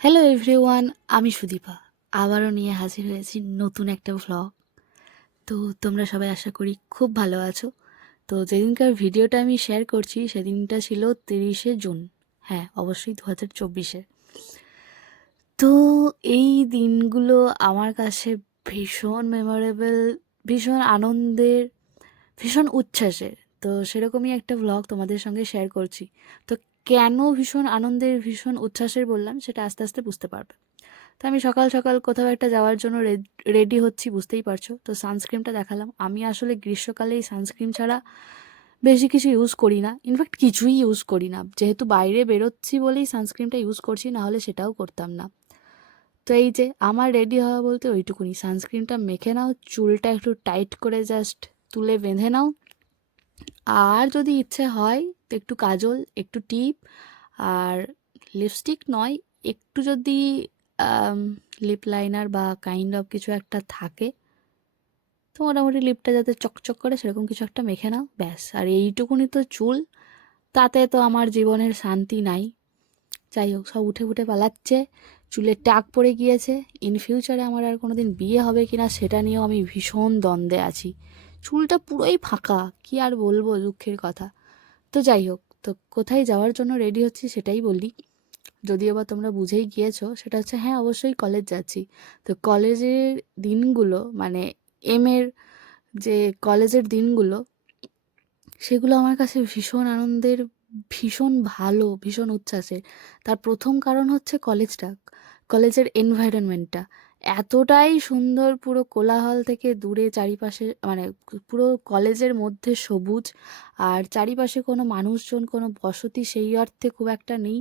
Hello everyone, আমি সুদীপা আবারও নিয়ে হাজির হয়েছি নতুন একটা ভ্লগ। তো তোমরা সবাই আশা করি খুব ভালো আছো। তো যেদিনকার ভিডিওটা আমি শেয়ার করছি সেদিনটা ছিল 30শে জুন। হ্যাঁ, অবশ্যই 2024-এ। তো এই দিনগুলো আমার কাছে ভীষণ মেমোরেবল, ভীষণ আনন্দের, ভীষণ উচ্ছ্বাসের। তো সেরকমই একটা ভ্লগ তোমাদের সঙ্গে শেয়ার করছি। তো কেন ভীষণ আনন্দের, ভীষণ উচ্ছ্বাসের বললাম সেটা আস্তে আস্তে বুঝতে পারবে। তো আমি সকাল সকাল কোথাও একটা যাওয়ার জন্য রেডি হচ্ছি, বুঝতেই পারছো। তো সানস্ক্রিনটা দেখালাম। আমি আসলে গ্রীষ্মকালে এই সানস্ক্রিন ছাড়া বেশি কিছু ইউজ করি না, ইনফ্যাক্ট কিছুই ইউজ করি না। যেহেতু বাইরে বেরোচ্ছি বলেই সানস্ক্রিনটা ইউজ করছি, না হলে সেটাও করতাম না। তো এই যে আমার রেডি হওয়া বলতে ওইটুকুনি, সানস্ক্রিনটা মেখে নাও, চুলটা একটু টাইট করে জাস্ট তুলে বেঁধে নাও, আর যদি ইচ্ছে হয় তো একটু কাজল, একটু টিপ, আর লিপস্টিক নয়, একটু যদি লিপ লাইনার বা কাইন্ড অফ কিছু একটা থাকে, তো মোটামুটি লিপটা যাতে চকচক করে সেরকম কিছু একটা মেখে নাও, ব্যাস। আর এইটুকুনি তো চুল, তাতে তো আমার জীবনের শান্তি নাই। যাই হোক, সব উঠে উঠে পালাচ্ছে, চুলের টাক পড়ে গিয়েছে। ইন ফিউচারে আমার আর কোনোদিন বিয়ে হবে কিনা সেটা নিয়েও আমি ভীষণ দ্বন্দ্বে আছি। চুলটা পুরোই ফাঁকা, কি আর বলবো, দুঃখের কথা। তো যাই হোক, তো কোথায় যাওয়ার জন্য রেডি হচ্ছি সেটাই বলি। যদিও বা তোমরা বুঝেই গিয়েছো, সেটা হচ্ছে হ্যাঁ, অবশ্যই কলেজ যাচ্ছি। তো কলেজের দিনগুলো মানে এর যে কলেজের দিনগুলো, সেগুলো আমার কাছে ভীষণ আনন্দের, ভীষণ ভালো, ভীষণ উচ্ছ্বাসের। তার প্রথম কারণ হচ্ছে কলেজটা, কলেজের এনভায়রনমেন্টটা এতটাই সুন্দর। পুরো কোলাহল থেকে দূরে চারিপাশে, মানে পুরো কলেজের মধ্যে সবুজ, আর চারিপাশে কোনো মানুষজন, কোনো বসতি সেই অর্থে খুব একটা নেই।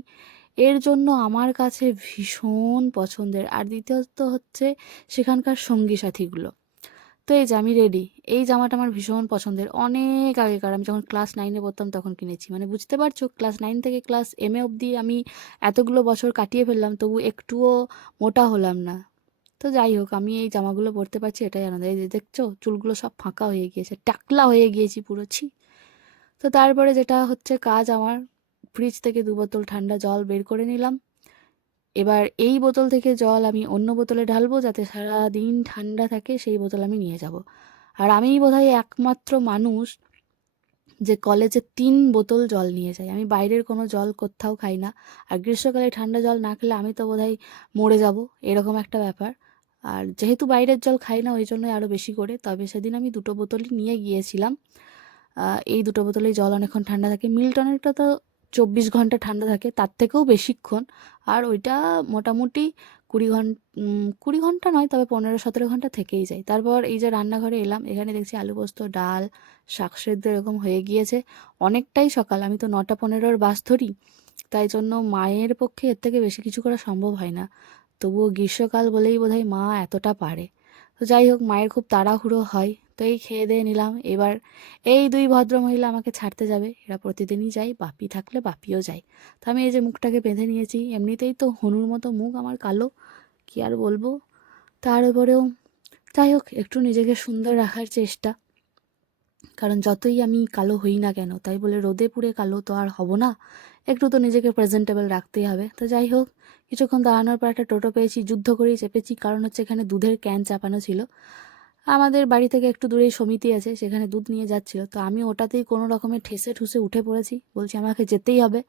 এর জন্য আমার কাছে ভীষণ পছন্দের। আর দ্বিতীয়ত হচ্ছে সেখানকার সঙ্গী সাথীগুলো। তো এই যে আমি রেডি, এই জামাটা আমার ভীষণ পছন্দের, অনেক আগেকার, আমি যখন ক্লাস 9-এ পড়তাম তখন কিনেছি। মানে বুঝতে পারছো, ক্লাস 9 থেকে ক্লাস এম এ অবধি আমি এতগুলো বছর কাটিয়ে ফেললাম, তবু একটুও মোটা হলাম না। তো যাই হোক, আমি এই জামাগুলো পরতে পারছি, এটাই আনন্দ। এই যে দেখছো, চুলগুলো সব ফাঁকা হয়ে গিয়েছে, টাকলা হয়ে গিয়েছি পুরো, ছি। তো তারপরে যেটা হচ্ছে কাজ আমার, ফ্রিজ থেকে 2 বোতল ঠান্ডা জল বের করে নিলাম। এবার এই বোতল থেকে জল আমি অন্য বোতলে ঢালবো, যাতে সারা দিন ঠান্ডা থাকে, সেই বোতল আমি নিয়ে যাব। আর আমিই বোধহয় একমাত্র মানুষ যে কলেজে 3 বোতল জল নিয়ে যায়। আমি বাইরের কোনো জল কোথাও খাই না। আর গ্রীষ্মকালে ঠান্ডা জল না খেলে আমি তো বোধহয় মরে যাব, এরকম একটা ব্যাপার। আর যেহেতু বাইরের জল খাই না, ওই জন্যই আরও বেশি করে। তবে সেদিন আমি 2টো বোতলই নিয়ে গিয়েছিলাম। এই 2টো বোতলেই জল অনেকক্ষণ ঠান্ডা থাকে। মিল্টনেরটা তো 24 ঘন্টা ঠান্ডা থাকে, তার থেকেও বেশিক্ষণ। আর ওইটা মোটামুটি 20 ঘন্টা, 20 ঘন্টা নয়, তবে 15-17 ঘন্টা থেকেই যায়। তারপর এই যে রান্নাঘরে এলাম, এখানে দেখছি আলু পোস্ত, ডাল, শাক সেদ্ধ এরকম হয়ে গিয়েছে। অনেকটাই সকাল, আমি তো 9টা 15-র বাস ধরি, তাই জন্য মায়ের পক্ষে এর থেকে বেশি কিছু করা সম্ভব হয় না। তবুও গ্রীষ্মকাল বলেই বোধহয় মা এতটা পারে। তো যাই হোক, মায়ের খুব তাড়াহুড়ো হয়। তো এই খেয়ে দিয়ে নিলাম। এবার এই দুই ভদ্রমহিলা আমাকে ছাড়তে যাবে, এরা প্রতিদিনই যায়, বাপি থাকলে বাপিও যায়। তো আমি এই যে মুখটাকে বেঁধে নিয়েছি, এমনিতেই তো হনুর মতো মুখ আমার, কালো, কি আর বলবো। তার উপরেও যাই হোক, একটু নিজেকে সুন্দর রাখার চেষ্টা। কারণ যতই আমি কালো হই না কেন, তাই বলে রোদে পুড়ে কালো তো আর হব না, একটু তো নিজেকে প্রেজেন্টেবল রাখতেই হবে। তো যাই হোক, কিছুক্ষণ দাঁড়ানোর পর একটা টোটো পেয়েছি, যুদ্ধ করেই চেপেছি, কারণ হচ্ছে এখানে দুধের ক্যান চাপানো ছিল। আমাদের বাড়ি থেকে একটু দূরেই সমিতি আছে, সেখানে দুধ নিয়ে যাচ্ছিল। তো আমি ওটাতেই কোনো রকমের ঠেসে ঠুসে উঠে পড়েছি, বলছি আমাকে যেতেই হবে,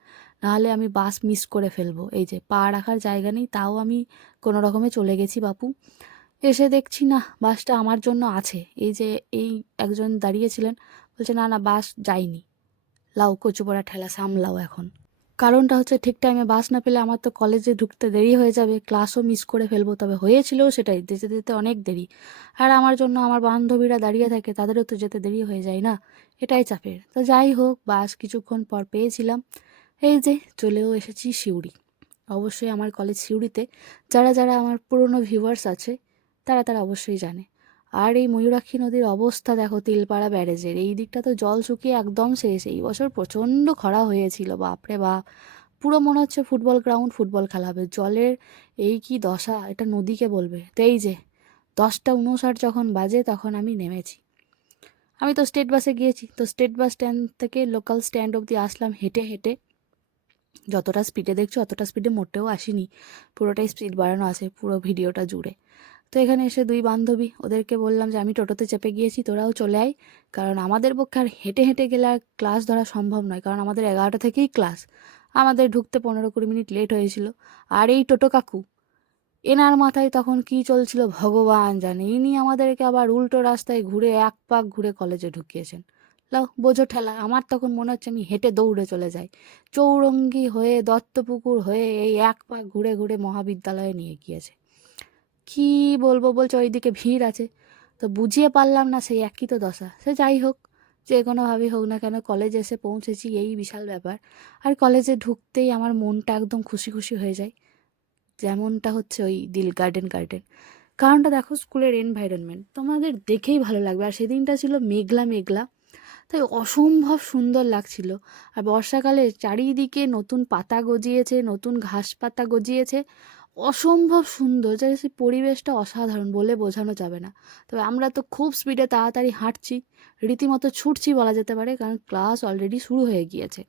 নাহলে আমি বাস মিস করে ফেলবো। এই যে পা রাখার জায়গা নেই, তাও আমি কোনো রকমে চলে গেছি বাপু। এসে দেখছি না, বাসটা আমার জন্য আছে। এই যে এই একজন দাঁড়িয়েছিলেন, বলছে না না, বাস যায়নি, লাও কচু পড়া ঠেলা সামলাও এখন। কারণটা হচ্ছে ঠিক টাইমে বাস না পেলে আমার তো কলেজে ঢুকতে দেরি হয়ে যাবে, ক্লাসও মিস করে ফেলবো। তবে হয়েছিল সেটাই, যেতে যেতে অনেক দেরি। আর আমার জন্য আমার বান্ধবীরা দাঁড়িয়ে থাকে, তাদেরও তো যেতে দেরি হয়ে যায় না, এটাই চাপের। তো যাই হোক, বাস কিছুক্ষণ পর পেয়েছিলাম। এই যে চলেও এসেছি সিউড়ি। অবশ্যই আমার কলেজ সিউড়িতে। যারা যারা আমার পুরনো ভিউয়ার্স আছে, তারা তারা অবশ্যই জানে। আর এই ময়ূরাক্ষী নদীর অবস্থা দেখো, তিলপাড়া ব্যারেজের এই দিকটা তো জল শুকিয়ে একদম শেষ। এই বছর প্রচণ্ড খরা হয়েছিল, বাপরে বাপ। পুরো মনে হচ্ছে ফুটবল গ্রাউন্ড, ফুটবল খেলা হবে। জলের এই কি দশা, এটা নদীকে বলবে। তো এই যে 10টা 59 যখন বাজে, তখন আমি নেমেছি। আমি তো স্টেট বাসে গিয়েছি, তো স্টেট বাস স্ট্যান্ড থেকে লোকাল স্ট্যান্ড অবধি আসলাম হেঁটে হেঁটে। যতটা স্পিডে দেখছো অতটা স্পিডে মোটেও আসিনি, পুরোটাই স্পিড বাড়ানো আছে পুরো ভিডিওটা জুড়ে। তো এখানে এসে দুই বান্ধবী, ওদেরকে বললাম যে আমি টোটোতে চেপে গিয়েছি, তোরাও চলে আয়, কারণ আমাদের পক্ষে আর হেঁটে হেঁটে গেলে আর ক্লাস ধরা সম্ভব নয়, কারণ আমাদের 11টা থেকেই ক্লাস, আমাদের ঢুকতে 15-20 মিনিট লেট হয়েছিল। আর এই টোটো কাকু, এনার মাথায় তখন কি চলছিল ভগবান জানে, ইনি আমাদেরকে আবার উল্টো রাস্তায় ঘুরে 1 পাক ঘুরে কলেজে ঢুকিয়েছেন। লাও বোঝো ঠেলা, আমার তখন মনে হচ্ছে আমি হেঁটে দৌড়ে চলে যাই, চৌরঙ্গি হয়ে দত্তপুকুর হয়ে এই 1 পাক ঘুরে ঘুরে মহাবিদ্যালয়ে নিয়ে গিয়েছে। কি বলবো, বলছে ওইদিকে ভিড় আছে, তো বুঝিয়ে পারলাম না, সেই একই তো দশা। সে যাই হোক, যে কোনোভাবেই হোক না কেন কলেজে এসে পৌঁছেছি, এই বিশাল ব্যাপার। আর কলেজে ঢুকতেই আমার মনটা একদম খুশি খুশি হয়ে যায়, যেমনটা হচ্ছে ওই দিল গার্ডেন। কারণটা দেখো, স্কুলের এনভায়রনমেন্ট তোমাদের দেখেই ভালো লাগবে। আর সেদিনটা ছিল মেঘলা মেঘলা, তাই অসম্ভব সুন্দর লাগছিল। আর বর্ষাকালে চারিদিকে নতুন পাতা গজিয়েছে, নতুন ঘাস পাতা গজিয়েছে, অসম্ভব সুন্দর, যে সেই পরিবেশটা অসাধারণ, বলে বোঝানো যাবে না। তবে আমরা তো খুব স্পিডে তাড়াতাড়ি হাঁটছি, রীতিমতো ছুটছি বলা যেতে পারে, কারণ ক্লাস অলরেডি শুরু হয়ে গিয়েছে।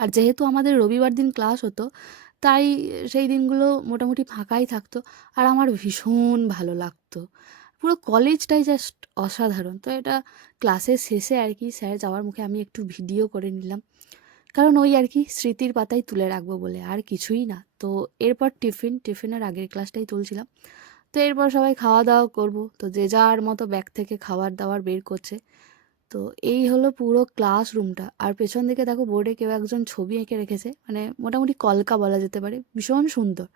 আর যেহেতু আমাদের রবিবার দিন ক্লাস হতো, তাই সেই দিনগুলো মোটামুটি ফাঁকাই থাকতো, আর আমার ভীষণ ভালো লাগতো। পুরো কলেজটাই জাস্ট অসাধারণ। তো এটা ক্লাসের শেষে আর কি স্যার যাওয়ার মুখে আমি একটু ভিডিও করে নিলাম, কারণ ওই আর কি স্মৃতির পাতায় তুলে রাখবো বলে, আর কিছুই না। তো এরপর টিফিনের আগের ক্লাসটাই তুলছিলাম। তো এরপর সবাই খাওয়া দাওয়া করবো, তো যে যার মতো ব্যাগ থেকে খাবার দাবার বের করছে। তো এই হলো পুরো ক্লাসরুমটা। আর পেছন দিকে দেখো বোর্ডে কেউ একজন ছবি এঁকে রেখেছে, মানে মোটামুটি কলকা বলা যেতে পারে, ভীষণ সুন্দর।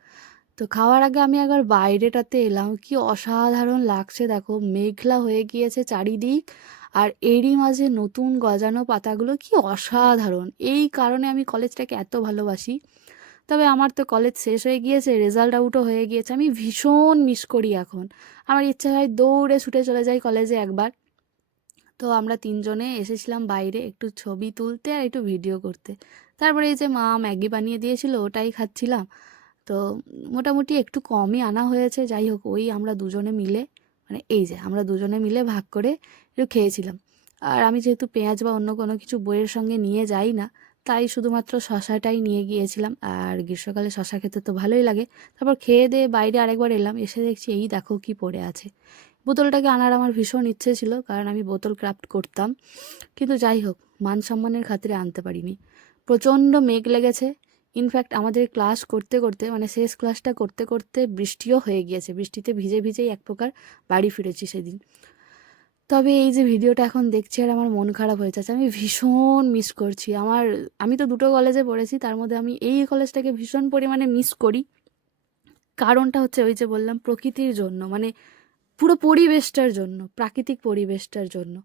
তো খাওয়ার আগে আমি একবার বাইরেটাতে এলাম, কি অসাধারণ লাগছে দেখো, মেঘলা হয়ে গিয়েছে চারিদিক, আর এরই মাঝে নতুন গজানো পাতাগুলো কি অসাধারণ। এই কারণে আমি কলেজটাকে এত ভালোবাসি। তবে আমার তো কলেজ শেষ হয়ে গিয়েছে, রেজাল্ট আউটও হয়ে গিয়েছে, আমি ভীষণ মিস করি এখন। আমার ইচ্ছা হয় দৌড়ে ছুটে চলে যাই কলেজে একবার। তো আমরা তিনজনে এসেছিলাম বাইরে একটু ছবি তুলতে আর একটু ভিডিও করতে। তারপরে এই যে মা ম্যাগি বানিয়ে দিয়েছিল, ওটাই খাচ্ছিলাম। তো মোটামুটি একটু কমই আনা হয়েছে, যাই হোক ওই আমরা দুজনে মিলে, মানে এই যে আমরা দুজনে মিলে ভাগ করে একটু খেয়েছিলাম। আর আমি যেহেতু পেঁয়াজ বা অন্য কোনো কিছু বইয়ের সঙ্গে নিয়ে যাই না, তাই শুধুমাত্র শশাটাই নিয়ে গিয়েছিলাম। আর গ্রীষ্মকালে শশা খেতে তো ভালোই লাগে। তারপর খেয়ে দিয়ে বাইরে আরেকবার এলাম, এসে দেখছি এই দেখো কি পড়ে আছে। বোতলটাকে আনার আমার ভীষণ ইচ্ছে ছিল, কারণ আমি বোতল ক্রাফট করতাম, কিন্তু যাই হোক মান সম্মানের খাতিরে আনতে পারিনি। প্রচণ্ড মেঘ লেগেছে। ইনফ্যাক্ট আমাদের ক্লাস করতে করতে, মানে শেষ ক্লাসটা করতে করতে বৃষ্টিও হয়ে গিয়েছে, বৃষ্টিতে ভিজে ভিজেই এক প্রকার বাড়ি ফিরেছি সেদিন। তবে এই যে ভিডিওটা এখন দেখছি আর আমার মন খারাপ হয়ে যাচ্ছে, আমি ভীষণ মিস করছি আমি তো দুটো কলেজে পড়েছি, তার মধ্যে আমি এই কলেজটাকে ভীষণ পরিমাণে মিস করি। কারণটা হচ্ছে ওই যে বললাম, প্রকৃতির জন্য, মানে পুরো পরিবেশটার জন্য, প্রাকৃতিক পরিবেশটার জন্য।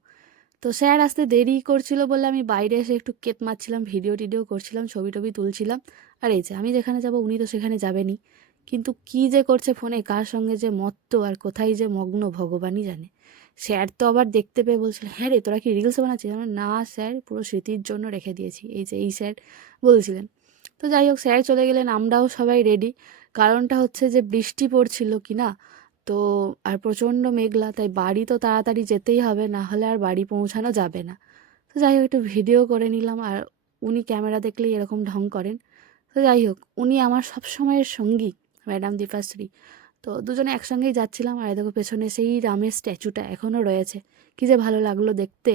তো স্যার আসতে দেরি করছিল বলে আমি বাইরে এসে একটু কেত মারছিলাম, ভিডিও টিডিও করছিলাম, ছবি টবি তুলছিলাম। আর এই যে আমি যেখানে যাব উনি তো সেখানে যাবেনই, কিন্তু কি যে করছে ফোনে, কার সঙ্গে যে মত্ত আর কোথায় যে মগ্ন ভগবানই জানে। স্যার তো আবার দেখতে পেয়ে বলছিল, হ্যাঁ রে তোরা কি রিলস বানাচ্ছিস? আমি বললাম, না স্যার, পুরো স্মৃতির জন্য রেখে দিয়েছি। এই যে এই স্যার বলছিলেন। তো যাই হোক স্যার চলে গেলেন, আমরাও সবাই রেডি। কারণটা হচ্ছে যে বৃষ্টি পড়ছিল কি না, তো আর প্রচণ্ড মেঘলা, তাই বাড়ি তো তাড়াতাড়ি যেতেই হবে, না হলে আর বাড়ি পৌঁছানো যাবে না। তো যাই হোক একটু ভিডিও করে নিলাম, আর উনি ক্যামেরা দেখলেই এরকম ঢং করেন। তো যাই হোক উনি আমার সব সময়ের সঙ্গী, ম্যাডাম দীপাশ্রী। তো দুজনে একসঙ্গেই যাচ্ছিলাম, আর এই দেখো পেছনে সেই রামের স্ট্যাচুটা এখনও রয়েছে, কী যে ভালো লাগলো দেখতে।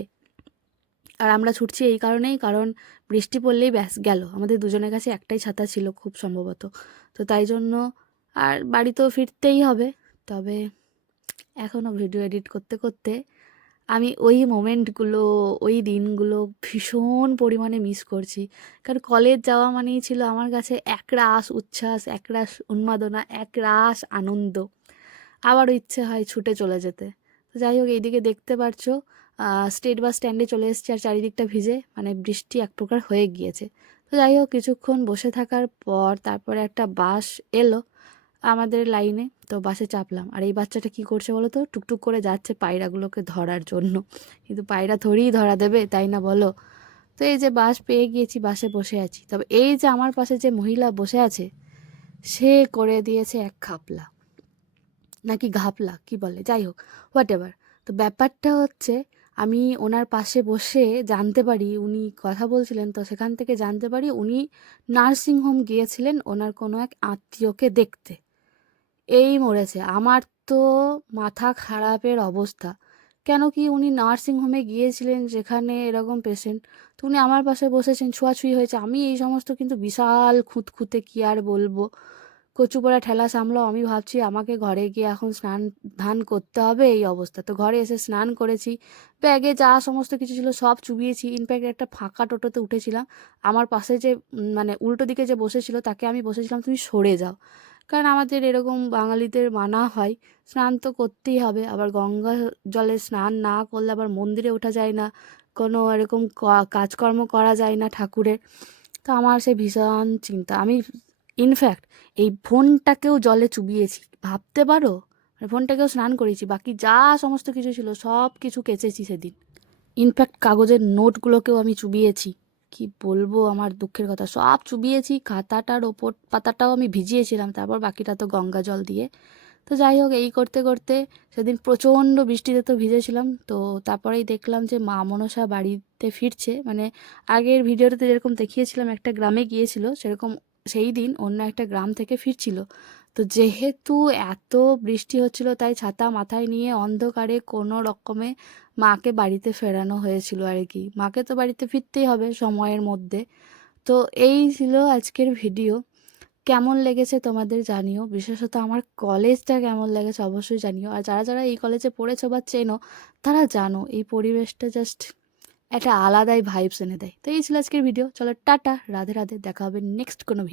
আর আমরা ছুটছি এই কারণেই, কারণ বৃষ্টি পড়লেই ব্যাস গেল, আমাদের দুজনের কাছে একটাই ছাতা ছিল খুব সম্ভবত। তো তাই জন্য আর বাড়ি তো ফিরতেই হবে। তবে এখনও ভিডিও এডিট করতে করতে আমি ওই মোমেন্টগুলো, ওই দিনগুলো ভীষণ পরিমাণে মিস করছি। কারণ কলেজ যাওয়া মানেই ছিল আমার কাছে একরাশ উচ্ছ্বাস, একরাশ উন্মাদনা, একরাশ আনন্দ। আবারও ইচ্ছে হয় ছুটে চলে যেতে। তো যাই হোক এইদিকে দেখতে পারছো স্টেট বাস স্ট্যান্ডে চলে এসেছি, আর চারিদিকটা ভিজে, মানে বৃষ্টি এক প্রকার হয়ে গিয়েছে। তো যাই হোক কিছুক্ষণ বসে থাকার পর তারপরে একটা বাস এলো আমাদের লাইনে, তো বাসে চাপলাম। আর এই বাচ্চাটা কি করছে বলো তো, টুকটুক করে যাচ্ছে পায়রাগুলোকে ধরার জন্য, কিন্তু পায়রা থোড়িই ধরা দেবে, তাই না বলো? তো এই যে বাস পেয়ে গিয়েছি, বাসে বসে আছি। তবে এই যে আমার পাশে যে মহিলা বসে আছে, সে করে দিয়েছে এক খাপলা, নাকি ঘাপলা কি বলে, যাই হোক হোয়াট এভার। তো ব্যাপারটা হচ্ছে আমি ওনার পাশে বসে জানতে পারি উনি কথা বলছিলেন, তো সেখান থেকে জানতে পারি উনি নার্সিংহোম গিয়েছিলেন ওনার কোনো এক আত্মীয়কে দেখতে। এই মরেছে। আমার তো মাথা খারাপের অবস্থা। কেন কি উনি নার্সিংহোমে গিয়েছিলেন যেখানে এরকম পেশেন্ট, তো উনি আমার পাশে বসেছেন, ছোঁয়াছুঁই হয়েছে। আমি এই সমস্ত কিন্তু বিশাল খুঁতখুঁতে, কি আর বলবো। কচুপোড়া ঠেলা সামলাও। আমি ভাবছি আমাকে ঘরে গিয়ে এখন স্নান ধান করতে হবে, এই অবস্থা। তো ঘরে এসে স্নান করেছি, ব্যাগে যা সমস্ত কিছু ছিল সব চুবিয়েছি। ইনফ্যাক্ট একটা ফাঁকা টোটোতে উঠেছিলাম, আমার পাশে যে মানে উল্টো দিকে যে বসেছিল তাকে আমি বসেছিলাম তুমি সরে যাও, কারণ আমাদের এরকম বাঙালিদের মানা হয় স্নান তো করতেই হবে। আবার গঙ্গা জলে স্নান না করলে আবার মন্দিরে ওঠা যায় না, কোনো এরকম কাজকর্ম করা যায় না ঠাকুরের। তো আমার সে ভীষণ চিন্তা। আমি ইনফ্যাক্ট এই ফোনটাকেও জলে চুবিয়েছি, ভাবতে পারো। মানে ফোনটাকেও স্নান করেছি, বাকি যা সমস্ত কিছু ছিল সব কিছু কেচেছি সেদিন। ইনফ্যাক্ট কাগজের নোটগুলোকেও আমি চুবিয়েছি। কি বলবো, আমার দুঃখের কথা, সব চুবিয়েছি। খাতাটার ওপর পাতাটাও আমি ভিজিয়েছিলাম, তারপর বাকিটা তো গঙ্গা জল দিয়ে। তো যাই হোক, এই করতে করতে সেদিন প্রচণ্ড বৃষ্টিতে তো ভিজেছিলাম। তো তারপরেই দেখলাম যে মা মনসা বাড়িতে ফিরছে, মানে আগের ভিডিওটাতে যেরকম দেখিয়েছিলাম একটা গ্রামে গিয়েছিল, সেরকম সেই দিন অন্য একটা গ্রাম থেকে ফিরছিল। তো যেহেতু এত বৃষ্টি হচ্ছিল, তাই ছাতা মাথায় নিয়ে অন্ধকারে কোনো রকমে মাকে বাড়িতে ফেরানো হয়েছিল আর কি। মাকে তো বাড়িতে ফিরতেই হবে সময়ের মধ্যে। তো এই ছিল আজকের ভিডিও। কেমন লেগেছে তোমাদের জানিও, বিশেষত আমার কলেজটা কেমন লেগেছে অবশ্যই জানিও। আর যারা যারা এই কলেজে পড়েছো বা চেনো, তারা জানো এই পরিবেশটা জাস্ট একটা আলাদাই ভাইবস এনে দেয়। তো এই ছিল আজকের ভিডিও। চলো টাটা, রাধে রাধে, দেখা হবে নেক্সট কোনো ভিডিও।